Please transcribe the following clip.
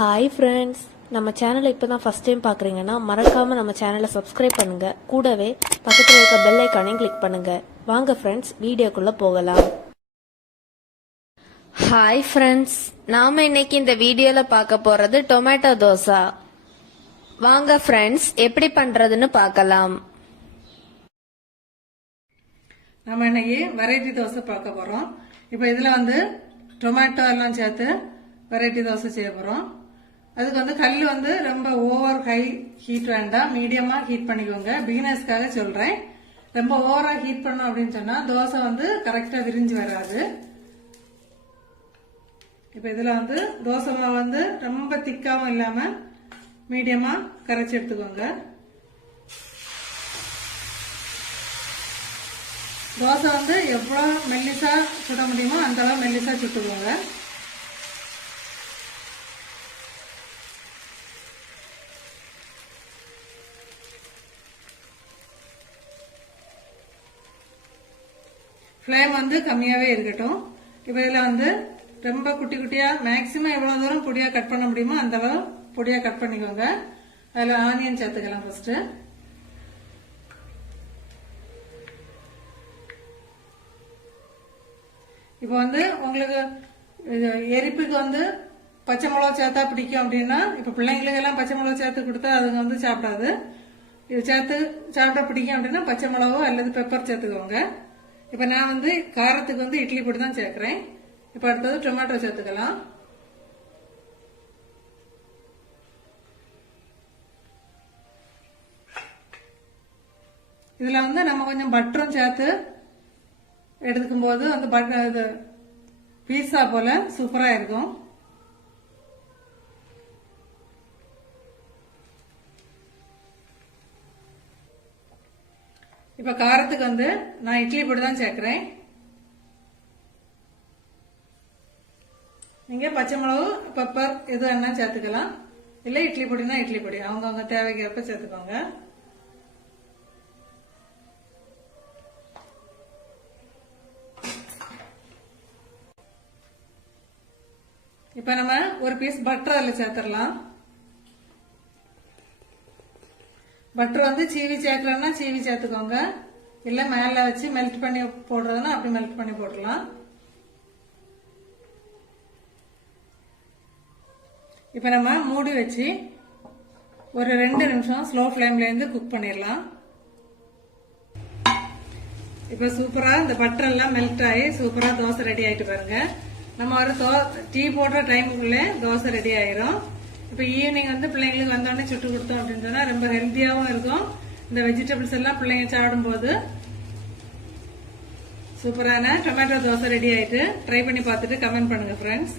Hi friends, நம்ம சேனலை இப்போ தான் ஃபஸ்ட் டைம் பார்க்குறீங்கன்னா மறக்காமல் நம்ம சேனலை சப்ஸ்கிரைப் பண்ணுங்கள். கூடவே பக்கத்தில் இருக்க பெல் ஐக்கானையும் கிளிக் பண்ணுங்கள். வாங்க ஃப்ரெண்ட்ஸ், வீடியோக்குள்ளே போகலாம். ஹாய் ஃப்ரெண்ட்ஸ், நாம் இன்னைக்கு இந்த வீடியோவில் பார்க்க போகிறது டொமேட்டோ தோசா. வாங்க ஃப்ரெண்ட்ஸ், எப்படி பண்ணுறதுன்னு பார்க்கலாம். நம்ம இன்னைக்கு வெரைட்டி தோசை பார்க்க போகிறோம். இப்போ இதில் டொமேட்டோ எல்லாம் சேர்த்து வெரைட்டி தோசை செய்ய போகிறோம். அதுக்கு கல் ரொம்ப ஓவர் ஹை ஹீட் வேண்டாம், மீடியமா ஹீட் பண்ணிக்கோங்க. பிகினர்ஸ்க்காக சொல்றேன். ரொம்ப ஓவரா ஹீட் பண்ணோம் அப்படின்னு சொன்னா தோசை கரெக்டா விரிஞ்சு வராது. இப்ப இதுல தோசை மாவு ரொம்ப திக்காவும் இல்லாம மீடியமா கரைச்சி எடுத்துக்கோங்க. தோசை எவ்வளவு மெல்லிசா சுட முடியுமோ அந்த அளவு மெல்லிசா சுட்டுக்கோங்க. ஃப்ளேம் கம்மியாவே இருக்கட்டும். இப்ப இதுல ரொம்ப குட்டி குட்டியா மேக்சிமம் எவ்வளவு தூரம் பொடியா கட் பண்ண முடியுமோ அந்த அளவு பொடியா கட் பண்ணிக்கோங்க. அதுல ஆனியன் சேர்த்துக்கலாம். ஃபர்ஸ்ட் இப்ப உங்களுக்கு எரிப்புக்கு பச்சை மிளகா சேர்த்தா பிடிக்கும் அப்படின்னா, இப்ப பிள்ளைங்களுக்கு எல்லாம் பச்சை மிளகா சேர்த்து கொடுத்தா அதுங்க சாப்பிடாது. இது சேர்த்து சாப்பிட பிடிக்கும் அப்படின்னா பச்சை மிளகோ அல்லது பெப்பர் சேர்த்துக்கோங்க. இப்ப நான் காரத்துக்கு இட்லி பொடி தான் சேர்க்கிறேன். இப்ப அடுத்தது டொமேட்டோ சேர்த்துக்கலாம். இதுல நம்ம கொஞ்சம் பட்டரும் சேர்த்து எடுத்துக்கும் போது பீஸா போல சூப்பரா இருக்கும். இப்ப காரத்துக்கு நான் இட்லி பொடி தான் சேர்க்கிறேன். நீங்க பச்சை மிளகு பெப்பர் எது வேணா சேர்த்துக்கலாம். இல்ல இட்லி பொடினா இட்லி பொடி அவங்க தேவைக்கேற்ப சேர்த்துக்கோங்க. இப்ப நம்ம ஒரு பீஸ் பட்டர் அதுல சேர்த்துடலாம். பட்டர் சீவி சேர்க்கலன்னா சீவி சேர்த்துக்கோங்க. இல்ல மேல வச்சு மெல்ட் பண்ணி போடுறதுன்னா அப்படி மெல்ட் பண்ணி போடலாம். இப்ப நம்ம மூடி வச்சு ஒரு 2 நிமிஷம் ஸ்லோ ஃபிளேம்ல இருந்து குக் பண்ணிடலாம். இப்ப சூப்பரா இந்த பட்டர் எல்லாம் மெல்ட் ஆகி சூப்பரா தோசை ரெடி ஆயிட்டு பாருங்க. நம்ம ஒரு டீ போடுற டைமுக்குள்ளே தோசை ரெடி ஆயிரும். இப்ப ஈவினிங் பிள்ளைங்களுக்கு வந்தோடனே சுட்டு கொடுத்தோம் அப்படின்னு சொன்னா ரொம்ப ஹெல்த்தியாவும் இருக்கும். இந்த வெஜிடபிள்ஸ் எல்லாம் பிள்ளைங்க சாப்பிடும் போது சூப்பரான டொமேட்டோ தோசை ரெடி ஆயிட்டு ட்ரை பண்ணி பார்த்துட்டு கமெண்ட் பண்ணுங்க ஃப்ரெண்ட்ஸ்.